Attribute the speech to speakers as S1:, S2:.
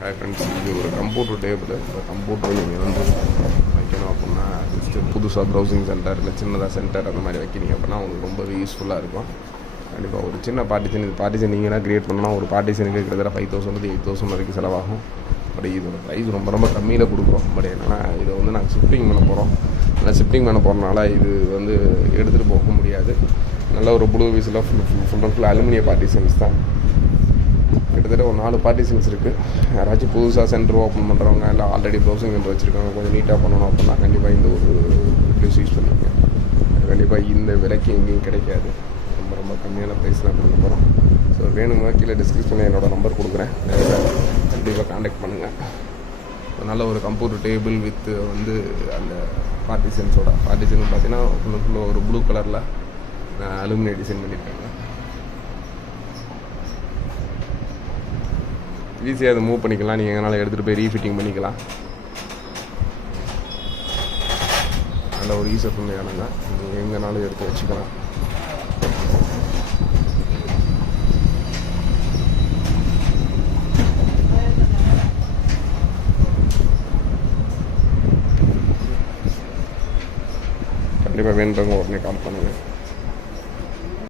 S1: Hi friends இது ஒரு computer table இந்த கம்ப்யூட்டர் நீங்கள் வந்து வைக்கணும் அப்படின்னா ஜஸ்ட்டு புதுசாக ப்ரௌசிங் சென்டர் இல்லை சின்னதாக சென்டர் அந்த மாதிரி வைக்கிறீங்க அப்படின்னா உங்களுக்கு ரொம்பவே யூஸ்ஃபுல்லாக இருக்கும். கண்டிப்பாக ஒரு சின்ன பார்ட்டிஷன் இது பார்ட்டிஷன் நீங்களாக க்ரியேட் பண்ணால் ஒரு பார்ட்டிஷனுக்கு கிட்டத்தட்ட ஃபைவ் தௌசண்ட் எயிட் தௌசண்ட் வரைக்கும் செலவாகும். பட் இதோட ப்ரைஸ் ரொம்ப ரொம்ப கம்மியில் கொடுக்குறோம். பட் என்னென்னா இதை வந்து நாங்கள் ஷிஃப்டிங் பண்ண போகிறோம் அந்த ஷிஃப்டிங் பண்ண போகிறனால இது வந்து எடுத்துகிட்டு போக முடியாது. நல்ல ஒரு ப்ளூ பீஸில் ஃபுல் ஃபுல் அண்ட் ஃபுல் அலுமினிய பார்ட்டிஷன்ஸ் தான். கிட்டத்தட்ட ஒரு நாலு பார்ட்டிஷன்ஸ் இருக்குது யாராச்சும் புதுசாக சென்டர் ஓப்பன் பண்ணுறவங்க இல்லை ஆல்ரெடி ப்ரௌசிங் சென்டர் வச்சுருக்காங்க கொஞ்சம் நீட்டாக பண்ணணும் அப்படின்னா கண்டிப்பாக இந்த ஒரு ப்ளேஸ் யூஸ் பண்ணுவீங்க கண்டிப்பாக இந்த விலைக்கு எங்கேயும் கிடைக்காது. ரொம்ப ரொம்ப கம்மியான ப்ரைஸ் தான் போகிறோம் ஸோ வேணுங்கன்னா கீழே டிஸ்கிரிப்ஷனில் என்னோடய நம்பர் கொடுக்குறேன். கண்டிப்பாக காண்டாக்ட் பண்ணுங்கள் நல்ல ஒரு கம்ப்யூட்டர் டேபிள் வித்து வந்து அந்த பார்ட்டிஷன்ஸோட பார்ட்டிஷன் பார்த்தீங்கன்னா ஃபுல்லாக ஃபுல்லாக ஒரு ப்ளூ கலரில் அலுமினியம் டிசைன் பண்ணியிருக்காங்க. ஈஸியாக அதை மூவ் பண்ணிக்கலாம். நீங்கள் எங்கனால எடுத்துகிட்டு போய் ரீஃபிட்டிங் பண்ணிக்கலாம். நல்ல ஒரு ஈஸர் ஃப்ரெண்ட்லியானங்க நீங்கள் எங்கேனாலும் எடுத்து வச்சுக்கலாம். கண்டிப்பாக வேணுறவங்க உடனே கால் பண்ணுங்கள்